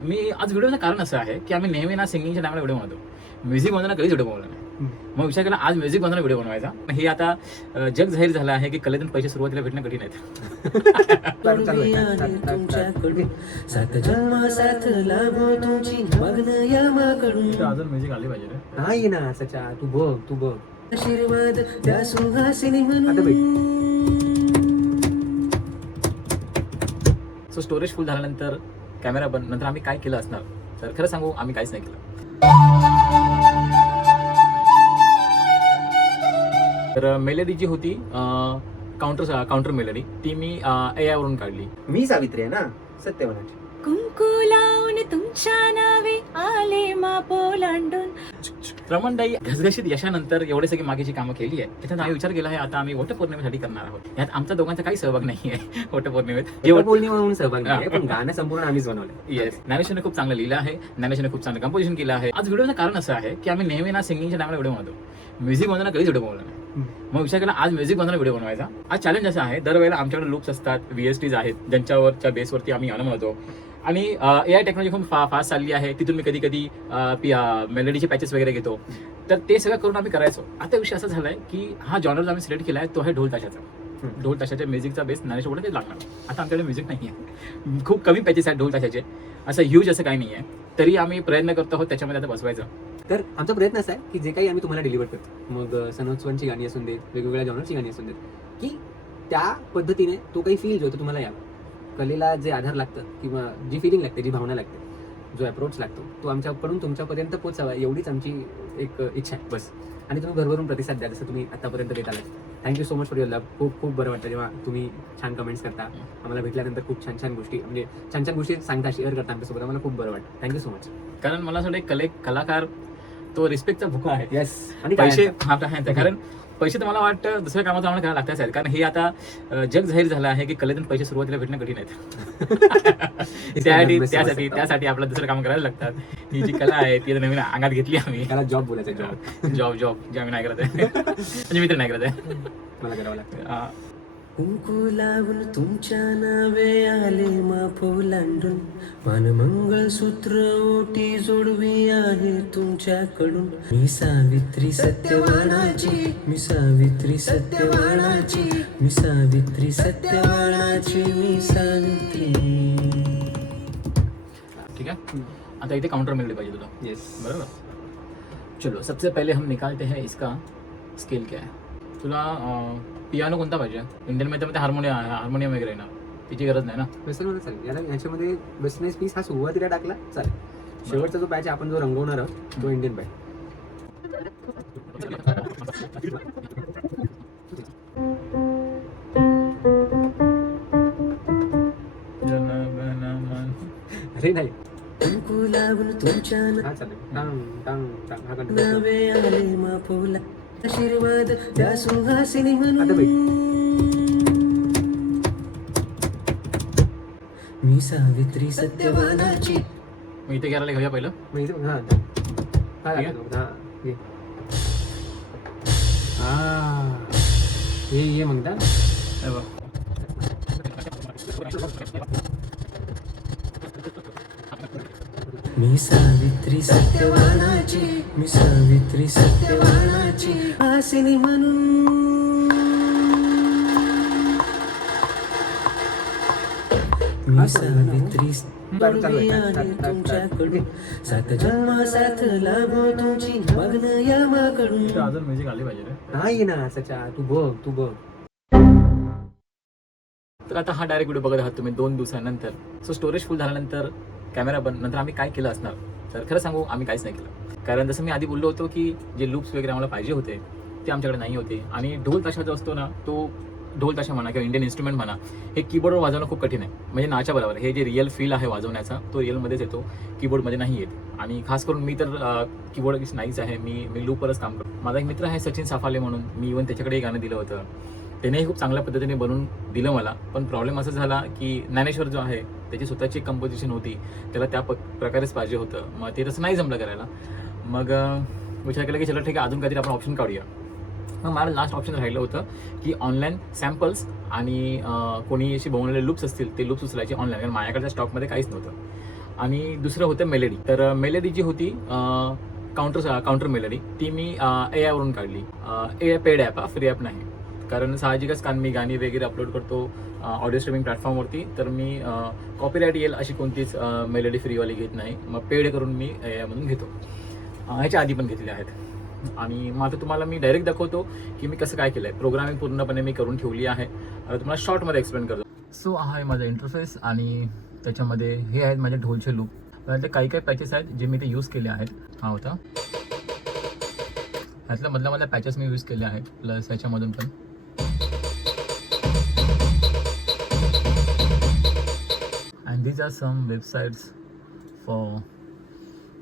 मी आज व्हिडिओचं कारण असं आहे की आम्ही नेहमी ना सिंगिंगच्या टाइमला व्हिडिओ बनवतो. म्युझिक बनवताना कधीच व्हिडिओ बनवला नाही. मग विचार केला आज म्युझिक बनवताना व्हिडिओ बनवायचा. हे आता जग जाहीर झालं आहे की कलेतून पैसे सुरुवातीला भेटणं कठीण आहेत. अजून म्युझिक आली पाहिजे रे. नाही ना सचा, तू बघ आशीर्वाद त्या सुहासिनी सो स्टोरेज फुल झाल्यानंतर कॅमेरा बंद. नंतर आम्ही काय केलं असणार तर खरं सांगू आम्ही काहीच नाही केलं. तर मेलडी जी होती काउंटर मेलडी ती मी AI वरून काढली. मी सावित्री आहे ना सत्यवनाची. कुंकू लावून तुमच्या नावे आले माप ओलांडून. रमणदाई घसघशीत यशानंतर एवढे सगळी मागेची कामं केली आहे. त्याच्यात आम्ही विचार केला आहे आता आम्ही वटपौर्णिमेसाठी करणार आहोत. यात आमच्या दोघांचा काही सहभाग नाही आहे वटपौर्णिमेत. पौर्णिमा म्हणून सहभाग नाही पण गाणं संपूर्ण आम्हीच बनवलं. येस, ज्ञानेश्वरने खूप चांगलं लिहिलं आहे. ज्ञानेश्वरने खूप चांगलं कंपोजिशन केलं आहे. आज व्हिडिओचं कारण असं आहे की आम्ही नेहमी ना सिंगिंगच्या टाइमला व्हिडिओ बनवतो. म्युझिक बनवताना कधीच व्हिडिओ बनवला नाही. मग विचार केला आज म्युझिक बनवताना व्हिडिओ बनवायचा. आज चॅलेंज असं आहे दरवेळेला आमच्याकडे लूप्स असतात, VSTs आहेत ज्यांच्यावरच्या बेसवरती आम्ही गाणं म्हणतो. आणि AI टेक्नॉलॉजी खूप फास्ट चालली आहे. तिथून मी कधी मेलोडीचे पॅचेस वगैरे घेतो. तर ते सगळं करून आम्ही करायचो. आता विषय असा झालाय की हा जॉनर आम्ही सिलेक्ट केला आहे तो आहे ढोल ताशाचा. ढोल ताशाच्या म्युझिकचा बेस ज्ञानेश्वर ते लागणार. आता आमच्याकडे म्युझिक नाही आहे. खूप कमी पॅचेस आहेत ढोल ताशाचे. असं ह्यूज असं काही नाही आहे. तरी आम्ही प्रयत्न करतो आहोत त्याच्यामध्ये आता बसवायचं. तर आमचा प्रयत्न असा आहे की जे काही आम्ही तुम्हाला डिलिव्हर करतो, मग सणोत्सवांची गाणी असून देत, वेगवेगळ्या जॉनरची गाणी असून देत, की त्या पद्धतीने तो काही फील जो होतो तुम्हाला यावा. कलेला जे आधार लागतं किंवा जी फिलिंग लागते, जी भावना लागते, जो अप्रोच लागतो तो आमच्याकडून तुमच्यापर्यंत पोचावा एवढीच आमची एक इच्छा आहे बस. आणि तुम्ही भरभरून प्रतिसाद द्या जसं तुम्ही आतापर्यंत देत आलात. Thank you so much for your love. खूप बरं वाटतं जेव्हा तुम्ही छान कमेंट्स करता. आम्हाला भेटल्यानंतर खूप छान गोष्टी म्हणजे छान गोष्टी सांगता, शेअर करता आमच्यासोबत. आम्हाला खूप बरं वाटतं. Thank you so much. कारण मला असं वाटतं कलाकार तो रिस्पेक्टचा भुका आहे. येस. आणि पैसे कारण पैसे तर मला वाटतं दुसऱ्या कामाचं आम्हाला करायला लागताच आहेत. कारण हे आता जग जाहीर झालं आहे की कलेतून पैसे सुरुवातीला भेटणं कठीण आहेत. त्यासाठी आपलं दुसरं काम करायला लागतात. ही जी कला आहे ती नवीन अंगात घेतली आम्ही. त्याला जॉब बोलायचा. जॉब जे आम्ही नाही करत आहे म्हणजे मित्र नाही करत आहे. मला करावं लागतं. कुंकू लावून तुमच्या नावे आले माप ओलांडून. मानमंगळसूत्र ओटी जोडवी आहे तुमच्याकडून. मी सावित्री सत्यवानाची, मी सावित्री सत्यवानाची, मी सावित्री सत्यवानाची, मी सावित्री. ठीक है. आता इथे काउंटर मिलने पाहिजे तुला. येस. बराबर. चलो सबसे पहले हम निकालते हैं इसका स्केल क्या है. तुला पियानो कोणता पाहिजे. इंडियन मध्ये हार्मोनियम वगैरे ना तिची गरज नाही ना. वेस्टर्न मध्ये चालेल. याला ह्याच्यामध्ये वेस्टर्नाइज पीस हा सुरुवातीला टाकला चालेल. शेवटचा जो पॅच आपण जो रंगवणार आहोत तो इंडियन पॅच. अरे नाही कुंकू लावून तुमच्या हा चालेल. टांग हा कंटिन्यू. नावे आले माप ओलांडून. आशीर्वाद त्या सुहासिनी आता म्हणून. भेट. मी सावित्री सत्यवानाची. मग इथे घ्यायला घेऊया पहिलं. मग इथे हा हा ठीक आहे. हा ये ये म्हणता. हे बघ. मी सावित्री सत्यवानाची, मी सावित्री सत्यवानाची, हासिनी म्हणून. मी सावित्री जोडवी आहे तुमच्याकडून. सात जन्म साथ लाभो तुमची मग्न यामाकडून. अजून म्युझिक आली पाहिजे रे. नाही ना सचा, तू बघ. तर आता हा डायरेक्ट व्हिडिओ बघत आहात तुम्ही 2 दिवसानंतर. सो स्टोरेज फुल झाल्यानंतर कॅमेरा बंद. नंतर आम्ही काय केलं असणार तर खरं सांगू आम्ही काहीच नाही केलं. कारण जसं मी आधी बोललो होतो की जे लूप्स वगैरे आम्हाला पाहिजे होते ते आमच्याकडे नाही होते. आणि ढोल ताशा जो असतो ना तो ढोल ताशा म्हणा किंवा इंडियन इन्स्ट्रुमेंट म्हणा हे कीबोर्डवर वाजवणं खूप कठीण आहे. म्हणजे नाच्या बरोबर हे जे रिअल फील आहे वाजवण्याचा तो रिअलमध्येच येतो, कीबोर्डमध्ये नाही येत. आणि खास करून मी तर कीबोर्ड नाहीच आहे. मी लूपवरच काम करतो. माझा एक मित्र आहे सचिन साफाले म्हणून. मी इव्हन त्याच्याकडे गाणं दिलं होतं. त्यानेही खूप चांगल्या पद्धतीने बनवून दिलं मला. पण प्रॉब्लेम असा झाला की ज्ञानेश्वर जो आहे त्याची स्वतःची कंपोजिशन होती. त्याला त्या प्रकारेच पाहिजे होतं. मग ते तसं नाही जमलं करायला. मग विचार केला की चला ठीक आहे अजून काहीतरी आपण ऑप्शन काढूया. मग मला लास्ट ऑप्शन राहिलं होतं की ऑनलाईन सॅम्पल्स आणि कोणी अशी बनवलेले लूप्स असतील ते लूप्स उचलायचे ऑनलाईन. कारण माझ्याकडच्या स्टॉकमध्ये काहीच नव्हतं. आणि दुसरं होतं मेलेडी. तर मेलेडी जी होती काउंटर मेलेडी, ती मी AI वरून काढली. AI paid app, free app नाही. कारण साहजिकच कारण मी गाणी वगैरे अपलोड करतो ऑडिओ स्ट्रीमिंग प्लॅटफॉर्मवरती, तर मी कॉपीराईट येईल अशी कोणतीच मेलेडी फ्रीवाली घेत नाही. मग पेड करून मी AI मधून घेतो. ह्याच्या आधी पण घेतले आहेत. आणि मग आता तुम्हाला मी डायरेक्ट दाखवतो की मी कसं काय केलं आहे. प्रोग्रामिंग पूर्णपणे मी करून ठेवली आहे. आता तुम्हाला शॉर्टमध्ये एक्सप्लेन करतो. सो हा आहे माझा इंटरफेस आणि त्याच्यामध्ये हे आहेत माझे ढोलचे लूप. त्यातले काही पॅचेस आहेत जे मी ते यूज केले आहेत. हा होता ह्यातल्या मधल्या पॅचेस मी यूज केले आहेत, प्लस ह्याच्यामधून पण. And these are some websites for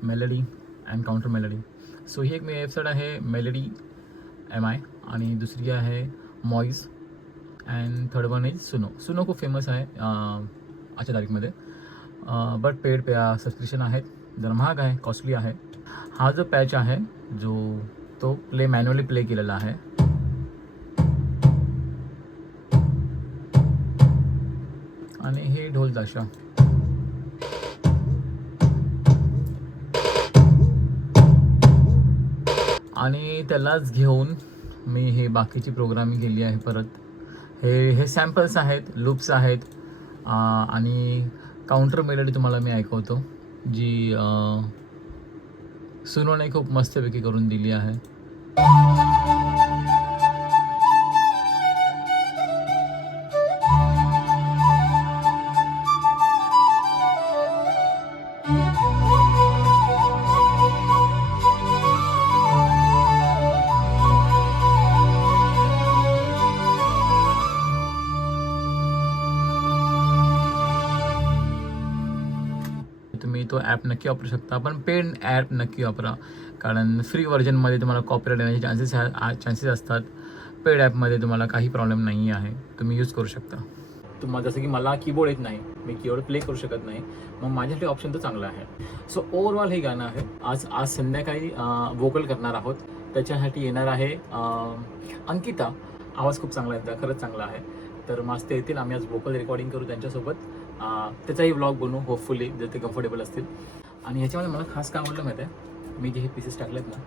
melody and counter melody. So ही एक मी वेबसाईट आहे मेलडी MI, आणि दुसरी आहे Moises, and third one is Suno खूप फेमस आहे आजच्या तारीखमध्ये. बट पेड सबस्क्रिप्शन आहेत, जरा महाग आहे, कॉस्टली आहे. हा जो पॅच आहे तो मॅन्युअली प्ले केलेला आहे. आणि हे ढोल ताशा. आणि त्यालाच घेऊन मी हे बाकीची प्रोग्रामिंग केली आहे परत. हे सॅम्पल्स आहेत, लूप्स आहेत, आणि काउंटर मेलडी तुम्हाला मी ऐकवतो जी सुनोने खूप मस्तपैकी करून दिली आहे. तुम्ही तो ॲप नक्की वापरू शकता, पण पेड ॲप नक्की वापरा, कारण फ्री व्हर्जनमध्ये तुम्हाला कॉपीराईट येण्याचे चान्सेस असतात. पेड ॲपमध्ये तुम्हाला काही प्रॉब्लेम नाही आहे, तुम्ही यूज करू शकता. तुम्हाला जसं की मला कीबोर्ड येत नाही, मी कीबोर्ड प्ले करू शकत नाही, मग माझ्यासाठी ऑप्शन तर चांगला आहे. सो ओव्हरऑल हे गाणं आहे. आज संध्याकाळी वोकल करणार आहोत, त्याच्यासाठी येणार आहे अंकिता. आवाज खूप चांगला आहे, खरंच चांगला आहे. तर मस्त येतील, आम्ही आज वोकल रेकॉर्डिंग करू त्यांच्यासोबत. त्याचाही व्लॉग बनवू होपफुली, जर ते कम्फर्टेबल असतील. आणि ह्याच्यामध्ये मला खास काय आवडलं माहिती आहे, मी जे हे पीसेस टाकलेत ना,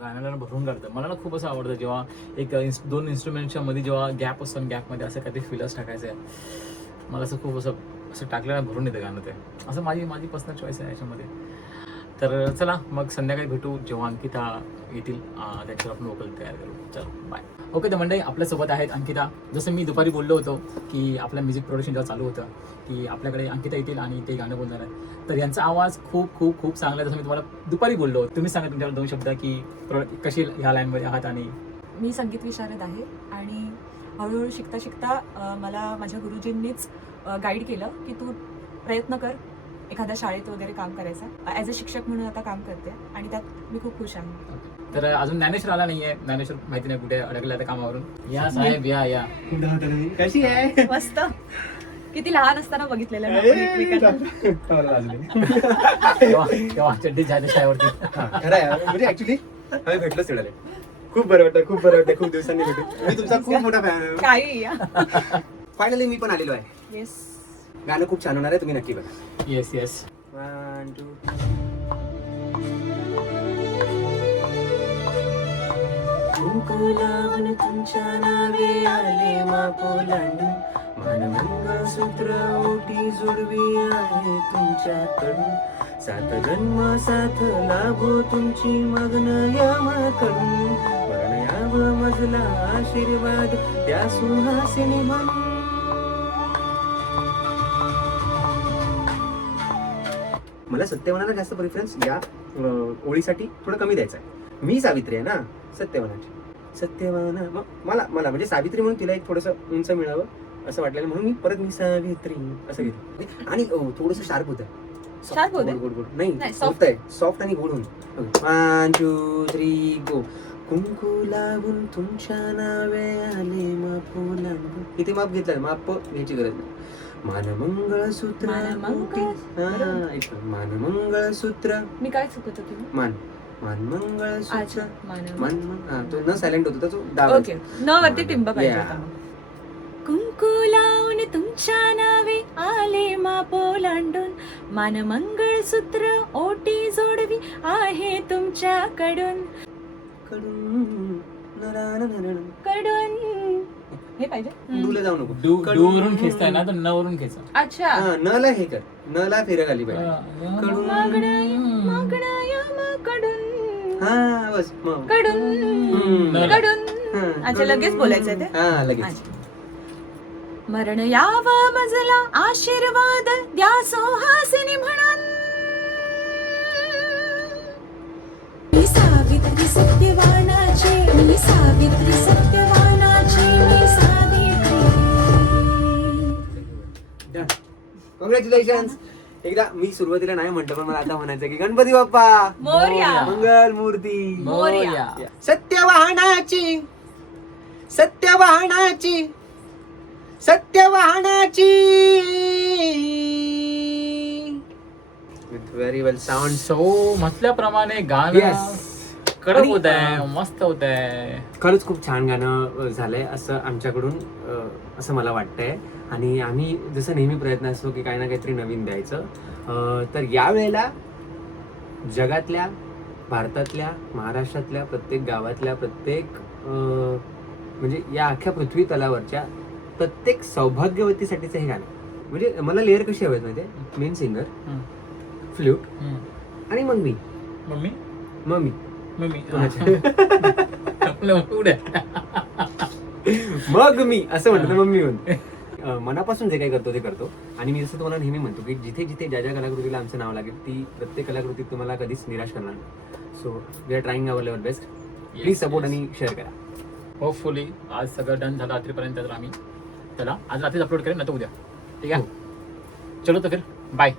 गाण्याला भरून काढतं. मला ना खूप असं आवडतं जेव्हा एक दोन इन्स्ट्रुमेंटच्या मध्ये जेव्हा गॅप असतो आणि गॅपमध्ये असं काहीतरी फिलर्स टाकायचं आहे. मला असं खूप असं टाकल्याला भरून येतं गाणं ते. असं माझी पर्सनल चॉईस आहे याच्यामध्ये. तर चला मग संध्याकाळी भेटू जेव्हा अंकिता येतील, त्याच्यावर आपण वोकल तयार करू. चलो बाय. ओके, तर मंडळी आपल्यासोबत आहेत अंकिता. जसं मी दुपारी बोललो होतो की आपलं म्युझिक प्रोडक्शन जेव्हा चालू होतं की आपल्याकडे अंकिता येतील आणि ते गाणं बोलणार आहे. तर यांचा आवाज खूप खूप खूप चांगला आहे. जसं मी तुम्हाला दुपारी बोललो. तुम्ही सांगा तुमच्याकडे 2 शब्द की कशी ह्या लाईनमध्ये आहात. आणि मी संगीत विशारद आहे आणि हळूहळू शिकता शिकता मला माझ्या गुरुजींनीच गाईड केलं की तू प्रयत्न कर एखाद्या शाळेत वगैरे काम करायचा. ॲज अ शिक्षक म्हणून आता काम करते आणि त्यात मी खूप खुश आहे. तर अजून ज्ञानेश्वर आला नाहीये. ज्ञानेश्वर माहिती नाही कुठे अडकला त्या कामावरून. या साहेब या. कशी आहे? मस्त. किती लहान असताना बघितलेलं ना आपण एकमेकांना. तेव्हा चड्डी झाली शाळेवरती. खरं आहे, म्हणजे ऍक्च्युली आम्ही भेटलोच तेवढ्याला. खूप बरं वाटतं, खूप दिवसांनी भेटू. मी तुमचा खूप मोठा फॅन. काही फायनली मी पण आलेलो आहे. येस. गाणं खूप छान होणार आहे, तुम्ही नक्की बघा. येस. 1 2 कुंकुलावून तुमच्या नावे आले मापोलांडू, मनमंगळसूत्र ओटी जोडवी आहे तुमच्याकडून. 7 जन्म साथ लाभो तुमची मग्न यामाकडून. वर्ण यावं मजला आशीर्वाद त्या सुहासिनी म्हणून. मला सत्यवानाला जास्त प्रेफरन्स या ओळीसाठी थोडं कमी द्यायचं आहे. मी सावित्री आहे ना सत्यवानाची. सत्यवाना मला म्हणजे सावित्री म्हणून तिला एक थोडंसं उंच मिळावं असं वाटलेलं, म्हणून मी सावित्री असं घेतलं. आणि थोडंसं शार्प होतं. शार्प होतं? गोड नाही, नाही, सॉफ्ट आहे. सॉफ्ट आणि गोड होऊन. 1 2 3 गो. कुंकू लावून तुमच्या नावे आले मापोलांडू. इथे माप घेतलं, माप घ्यायची गरज नाही. मानमंगळसूत्र मानमंगळ- मानमंगळसूत्र. मी काय चुकत होती? मान मनमंगळसूत्र अच्छा तो न सायलेंट होतो तो दाब ओके न वरती टिंब पाहिजे Yeah. होता मग. कुंकू लावून तुमच्या नावे आले माप ओलांडून मान मंगळसूत्र ओटी जोडवी आहे तुमच्याकडून कडून कडून हे पाहिजे डूला जाऊ नको डू वरून खेचताय ना तर न वरून खेचा. अच्छा हा, न ला हे कर न ला फेरक आली पाहिजे कडून कडून हा बस मग कडून हा, कडून अच्छा लगेच बोलायचंय ते हा लगेच अच्छा. मरण याव मजला आशीर्वाद द्या सोहासिनी म्हणून मी सावित्री सत्यवानाची मी सावित्री सत्यवानाची मी सावित्री. कॉंग्रॅच्युलेशन. एकदा मी सुरुवातीला नाही म्हणतो पण मला आता म्हणायचं की गणपती बाप्पा मोरया. मंगल मूर्ती मोरया. सत्यवाहनाची सत्यवाहनाची सत्यवाहनाची. व्हेरी वेल साऊंड. सो म्हटल्याप्रमाणे गाणं Yes. कडक आणि, होत आहे, मस्त होत आहे. खरंच खूप छान गाणं झालंय असं आमच्याकडून असं मला वाटतंय. आणि आम्ही जसं नेहमी प्रयत्न असतो की काही ना काहीतरी नवीन द्यायचं, तर यावेळेला जगातल्या, भारतातल्या, महाराष्ट्रातल्या प्रत्येक गावातल्या, प्रत्येक म्हणजे या अख्ख्या पृथ्वी तलावरच्या प्रत्येक सौभाग्यवतीसाठीचं हे गाणं. म्हणजे मला लेअर कशी हवेत माहिती आहे, मेन सिंगर, हम्म. फ्लूट हम्म. आणि मग मी मम्मी मम्मी मम्मी कोणाच्या? उड्या. मग मी असं म्हणतो मग मी म्हणतो. मनापासून जे काही करतो ते करतो. आणि मी जसं तुम्हाला नेहमी म्हणतो की जिथे जिथे ज्या ज्या कलाकृतीला आमचं नाव लागेल ती प्रत्येक कलाकृती तुम्हाला कधीच निराश करणार नाही. So we are trying our level best. Please support आणि शेअर करा. होपफुली आज सगळं डन झालं रात्रीपर्यंत, तर आम्ही त्याला आज रात्रीच अपलोड करेन ना तो उद्या. ठीक आहे, चलो तर फिर बाय.